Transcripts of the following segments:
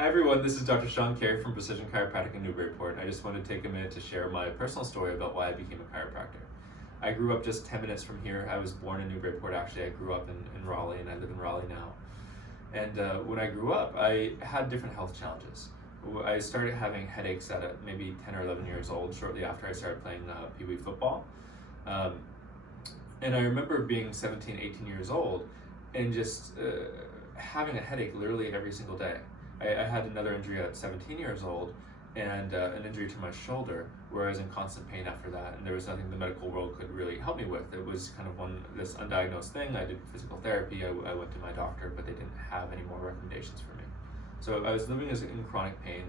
Hi everyone, this is Dr. Carey from Precision Chiropractic in Newburyport. I just wanted to take a minute to share my personal story about why I became a chiropractor. I grew up just 10 minutes from here. I was born in Newburyport actually. I grew up in Raleigh and I live in Raleigh now. And when I grew up, I had different health challenges. I started having headaches at maybe 10 or 11 years old, shortly after I started playing Pee Wee football. And I remember being 17, 18 years old and just having a headache literally every single day. I had another injury at 17 years old and an injury to my shoulder where I was in constant pain after that, and there was nothing the medical world could really help me with. It was kind of this undiagnosed thing. I did physical therapy, I went to my doctor, but they didn't have any more recommendations for me. So I was living in chronic pain.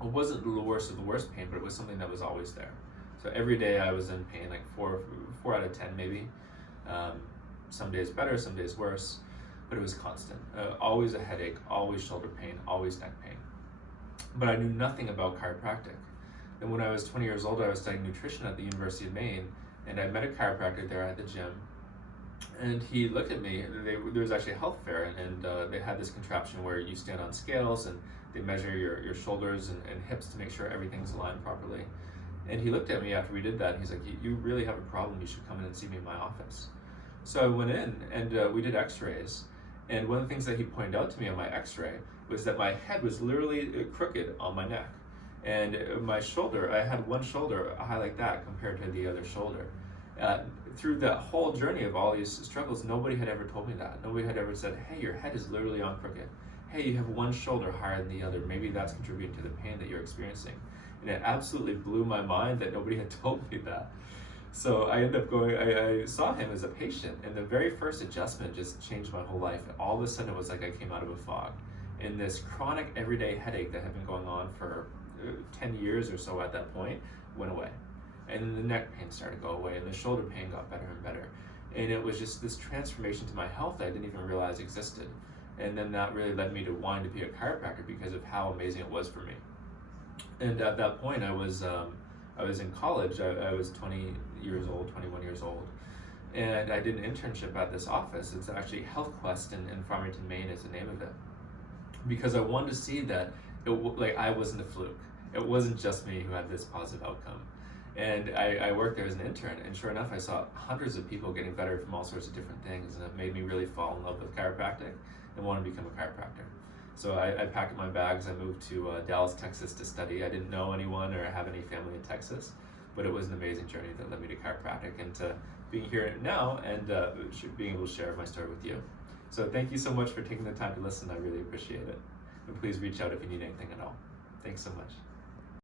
It wasn't the worst of the worst pain, but it was something that was always there. So every day I was in pain, like four out of 10 maybe. Some days better, some days worse, but it was constant. Always a headache, always shoulder pain, always neck pain. But I knew nothing about chiropractic. And when I was 20 years old, I was studying nutrition at the University of Maine, and I met a chiropractor there at the gym. And he looked at me, there was actually a health fair, and they had this contraption where you stand on scales and they measure your shoulders and hips to make sure everything's aligned properly. And he looked at me after we did that, and he's like, you really have a problem, you should come in and see me in my office. So I went in and we did x-rays, and one of the things that he pointed out to me on my x-ray was that my head was literally crooked on my neck. And my shoulder, I had one shoulder high like that compared to the other shoulder. Through that whole journey of all these struggles, nobody had ever told me that. Nobody had ever said, hey, your head is literally on crooked. Hey, you have one shoulder higher than the other. Maybe that's contributing to the pain that you're experiencing. And it absolutely blew my mind that nobody had told me that. So I ended up going, I saw him as a patient, and the very first adjustment just changed my whole life. All of a sudden it was like I came out of a fog. And this chronic everyday headache that had been going on for 10 years or so at that point went away. And then the neck pain started to go away, and the shoulder pain got better and better. And it was just this transformation to my health that I didn't even realize existed. And then that really led me to wanting to be a chiropractor because of how amazing it was for me. And at that point, I was in college. I was 20 years old, 21 years old. And I did an internship at this office. It's actually Health Quest in Farmington, Maine is the name of it. Because I wanted to see that I wasn't a fluke. It wasn't just me who had this positive outcome. And I worked there as an intern, and sure enough, I saw hundreds of people getting better from all sorts of different things, and it made me really fall in love with chiropractic and want to become a chiropractor. So I packed up my bags, I moved to Dallas, Texas to study. I didn't know anyone or have any family in Texas, but it was an amazing journey that led me to chiropractic and to being here now and being able to share my story with you. So thank you so much for taking the time to listen. I really appreciate it. And please reach out if you need anything at all. Thanks so much.